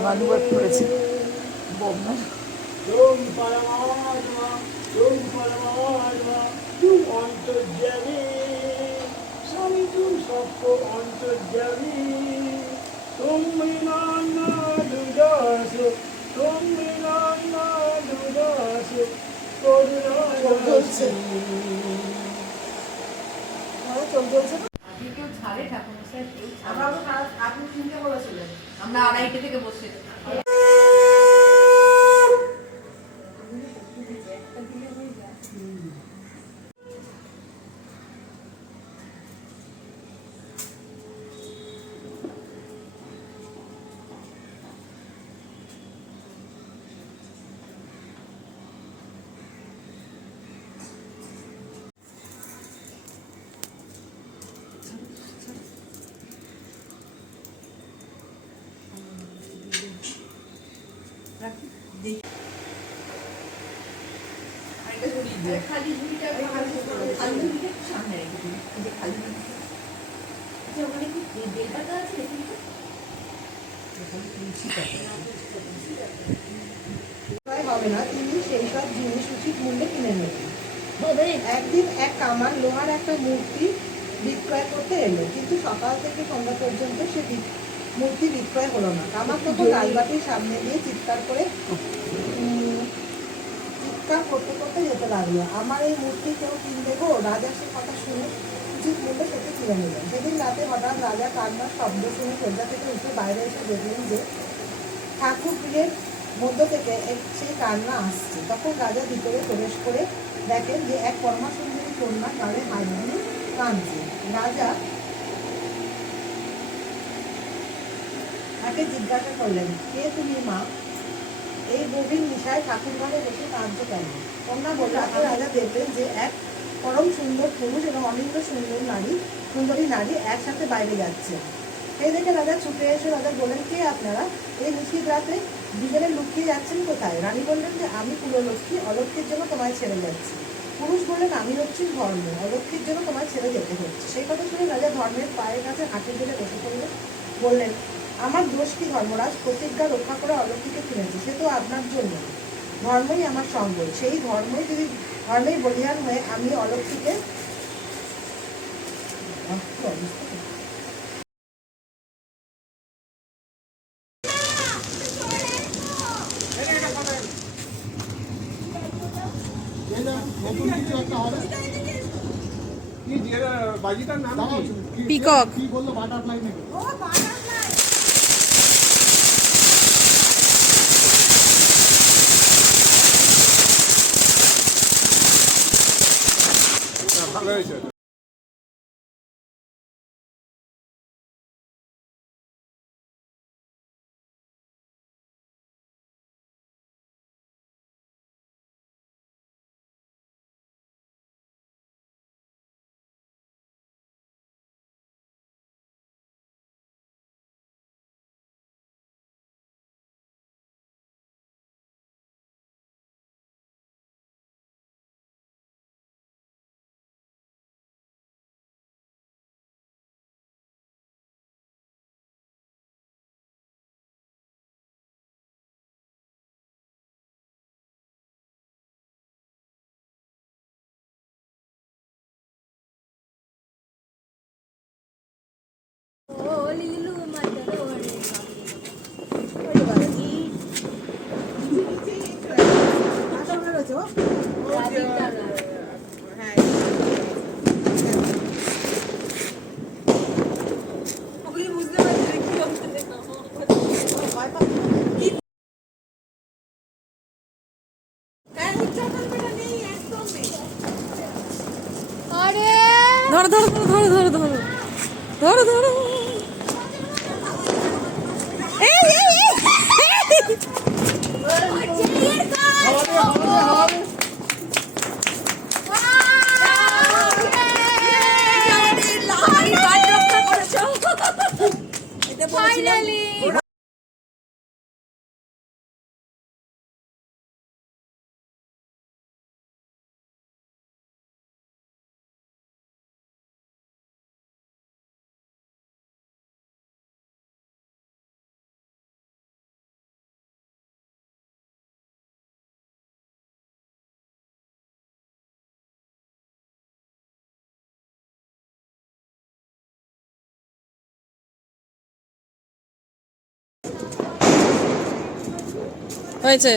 গঙ্গানুবাদ করেছে বন্যা। অন্তর্যামী স্বামী তুম সত্য অন্তর্যামী তুমি নানা দুদাস তুমি নানা দুদাস করুণা চলছে চল চলছে না। আমরা আড়াইটে থেকে বসে খালি ঝুড়িটা খালি ঝুড়িটা সামনে রেখে দিই যে খালি ঝুড়ি ওখানে কি বেলপাতা আছে হবে না, তিনি সেই সব জিনিস উচিত মূল্যে কিনে নেবেন। একদিন এক কামার লোহার একটা মূর্তি বিক্রয় করতে এলো, কিন্তু সকাল থেকে সন্ধ্যা পর্যন্ত সে মূর্তি বিক্রয় হলো না। কামার তখন রাজবাটির সামনে দিয়ে চিৎকার করতে করতে যেতে লাগলো, আমার এই মূর্তি কেউ কিনবে গো? রাজা সে কথা শুনে উচিত মূল্যে সেটি কিনে নিলেন। সেদিন রাতে হঠাৎ রাজা কান্নার শব্দ শুনে শয্যা থেকে উঠে বাইরে এসে দেখলেন যে ঠাকুর গৃহের মধ্য থেকে সেই কান্না আসছে। তখন রাজা ভিতরে প্রবেশ করে দেখেন যে এক কর্মা সুন্দরী কন্যা কালে হাত দিয়ে কাঁদছে। রাজা তাকে জিজ্ঞাসা করলেন, কে তুমি মা? এই গভীর নিশায় ঠাকুর ঘরে বসে কাঁদছে কেন? কন্যা বলল, রাজা দেখলেন যে এক পরম সুন্দর পুরুষ এবং অনিন্দ সুন্দরী নারী একসাথে বাইরে যাচ্ছে। এই দেখে রাজা ছুটে এসে রাজা বললেন, কে আপনারা? এই নিশীথ রাতে দুজনে লুকিয়ে যাচ্ছেন কোথায়? রানী বললেন যে আমি কুললক্ষ্মী, অলক্ষ্মীর জন্য তোমায় ছেড়ে যাচ্ছি। পুরুষ বললেন, আমি হচ্ছি ধর্ম, অলক্ষ্মীর জন্য তোমায় ছেড়ে যেতে হচ্ছে। সেই কথা শুনে রাজা ধর্মের পায়ের কাছে হাঁটু গেলে বসে পড়লেন। বললেন, আমার দোষ কি ধর্মরাজ? প্রতিজ্ঞা রক্ষা করে অলক্ষ্মীকে কিনেছে, সে তো আপনার জন্য। ধর্মই আমার সম্বল, সেই ধর্মেই বলিয়ান হয়ে আমি অলক্ষ্মীকে পিকক কি বললো বাটারফ্লাই নাকি? ভালো হয়েছে। ধরো ধরো ধরো ধরো ধরো ধরো ধরো ফাইনালি হয়েছে